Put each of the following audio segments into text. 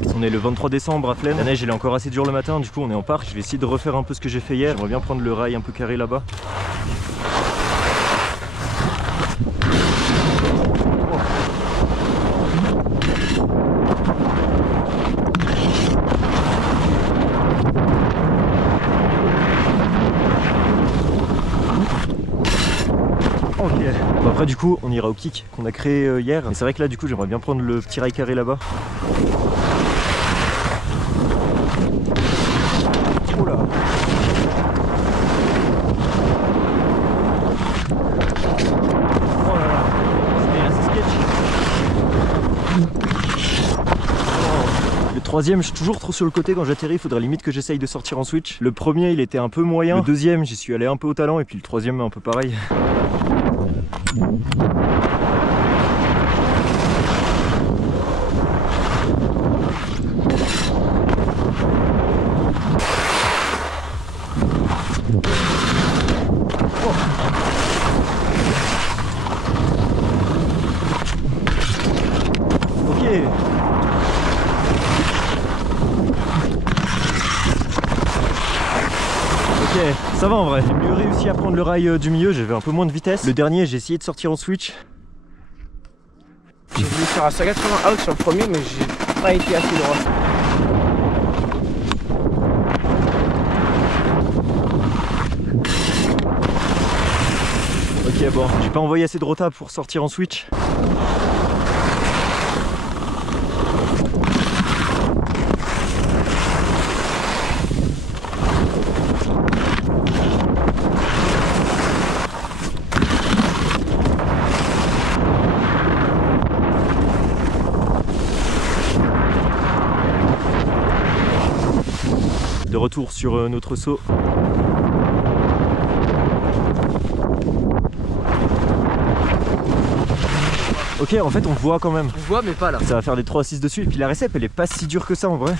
Impact. On est le 23 décembre à Flaine. La neige elle est encore assez dure le matin, du coup on est en parc. Je vais essayer de refaire un peu ce que j'ai fait hier. J'aimerais bien prendre le rail un peu carré là-bas. Ok, bon après du coup on ira au kick qu'on a créé hier. Mais c'est vrai que là du coup j'aimerais bien prendre le petit rail carré là-bas. Oh là. Oh là là, c'était assez sketch. Le troisième, je suis toujours trop sur le côté quand j'atterris, il faudrait limite que j'essaye de sortir en switch. Le premier il était un peu moyen, le deuxième j'y suis allé un peu au talent et puis le troisième un peu pareil. Ok, ça va en vrai. J'ai mieux réussi à prendre le rail du milieu, j'avais un peu moins de vitesse. Le dernier, j'ai essayé de sortir en switch. J'ai voulu faire un 180 out sur le premier, mais j'ai pas été assez droit. Ok, bon, j'ai pas envoyé assez de rota pour sortir en switch. De retour sur notre saut. Ok, en fait on voit quand même. On voit mais pas là. Ça va faire des 3 à 6 dessus et puis la récep elle est pas si dure que ça en vrai.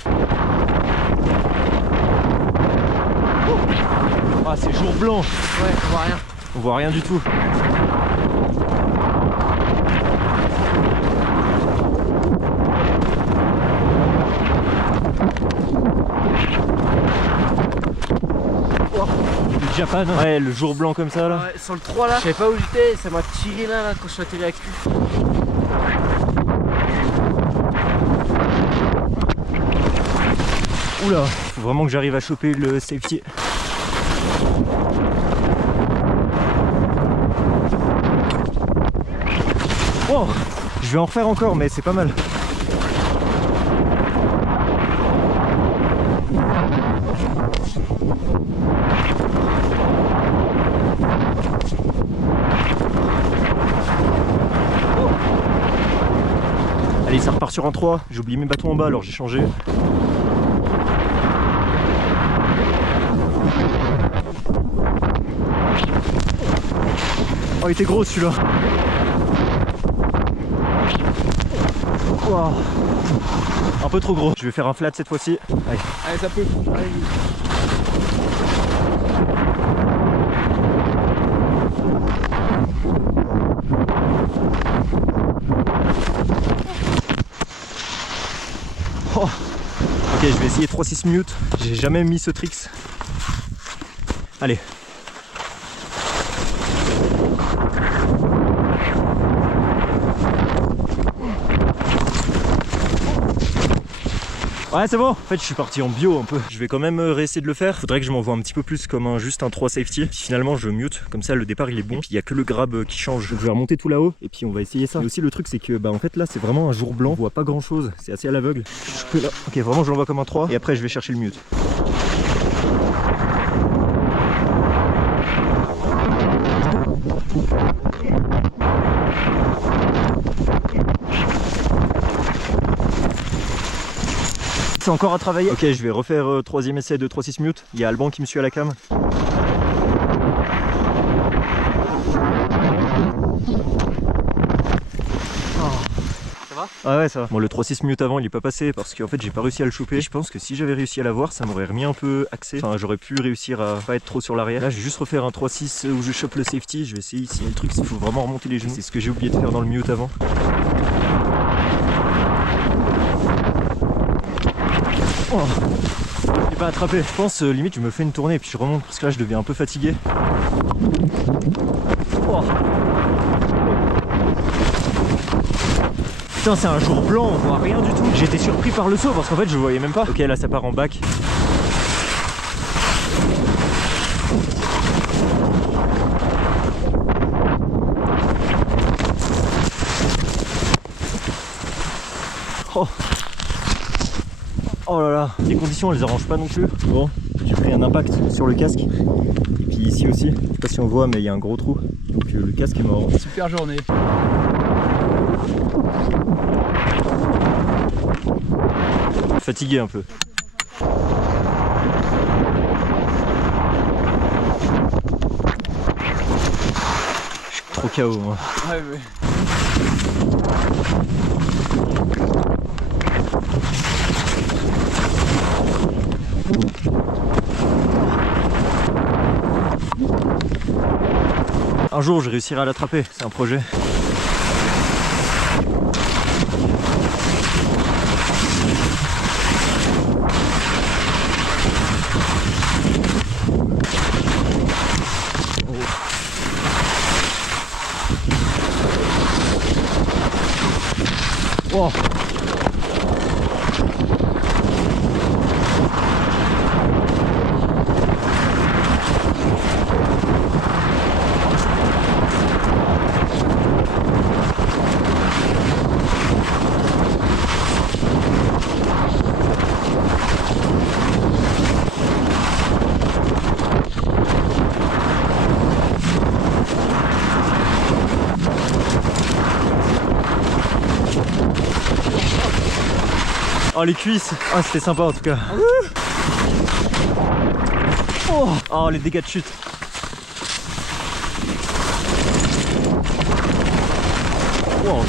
Ah c'est jour blanc. Ouais, on voit rien. On voit rien du tout. Le Japan, ouais, le jour blanc comme ça là. Ouais, sur le 3 là, je savais pas où j'étais, ça m'a tiré là quand je suis atterri avec lui. Oula, faut vraiment que j'arrive à choper le safety. Oh, je vais en refaire encore mais c'est pas mal. Allez, ça repart sur un 3. J'ai oublié mes bâtons en bas alors j'ai changé. Oh, il était gros celui-là. Wow. Un peu trop gros. Je vais faire un flat cette fois-ci. Allez. Allez, ça peut. Allez. Oh. Ok, je vais essayer 3-6 minutes. J'ai jamais mis ce tricks. Allez. Ouais c'est bon, en fait je suis parti en bio un peu. Je vais quand même réessayer de le faire. Faudrait que je m'envoie un petit peu plus comme juste un 3 safety. Puis finalement je mute, comme ça le départ il est bon. Puis il n'y a que le grab qui change. Donc je vais remonter tout là-haut et puis on va essayer ça. Et aussi le truc c'est que bah en fait là c'est vraiment un jour blanc. On voit pas grand chose, c'est assez à l'aveugle. Je peux là. Ok vraiment je l'envoie comme un 3 et après je vais chercher le mute. C'est encore à travailler. Ok, je vais refaire troisième essai de 3-6 mute. Il y a Alban qui me suit à la cam. Ça va? Ah ouais ça va. Bon le 3-6 minutes avant il est pas passé parce qu'en fait j'ai pas réussi à le choper. Et je pense que si j'avais réussi à l'avoir ça m'aurait remis un peu axé. Enfin j'aurais pu réussir à pas être trop sur l'arrière. Là je vais juste refaire un 3-6 où je chope le safety. Je vais essayer ici. Le truc c'est qu'il faut vraiment remonter les genoux. C'est ce que j'ai oublié de faire dans le mute avant. Oh. Je l'ai pas attrapé. Je pense limite je me fais une tournée et puis je remonte parce que là je deviens un peu fatigué. Oh. Putain, c'est un jour blanc, on voit rien du tout. J'ai été surpris par le saut parce qu'en fait je voyais même pas. Ok, là ça part en bac. Oh. Oh là là, les conditions elles arrangent pas non plus. Bon, j'ai pris un impact sur le casque. Et puis ici aussi, je sais pas si on voit mais il y a un gros trou. Donc le casque est mort. Super journée. Fatigué un peu. Je suis trop KO moi. Ouais, mais... Un jour je réussirai à l'attraper, c'est un projet. Oh. Oh les cuisses. Ah c'était sympa en tout cas. Oh les dégâts de chute. Wow.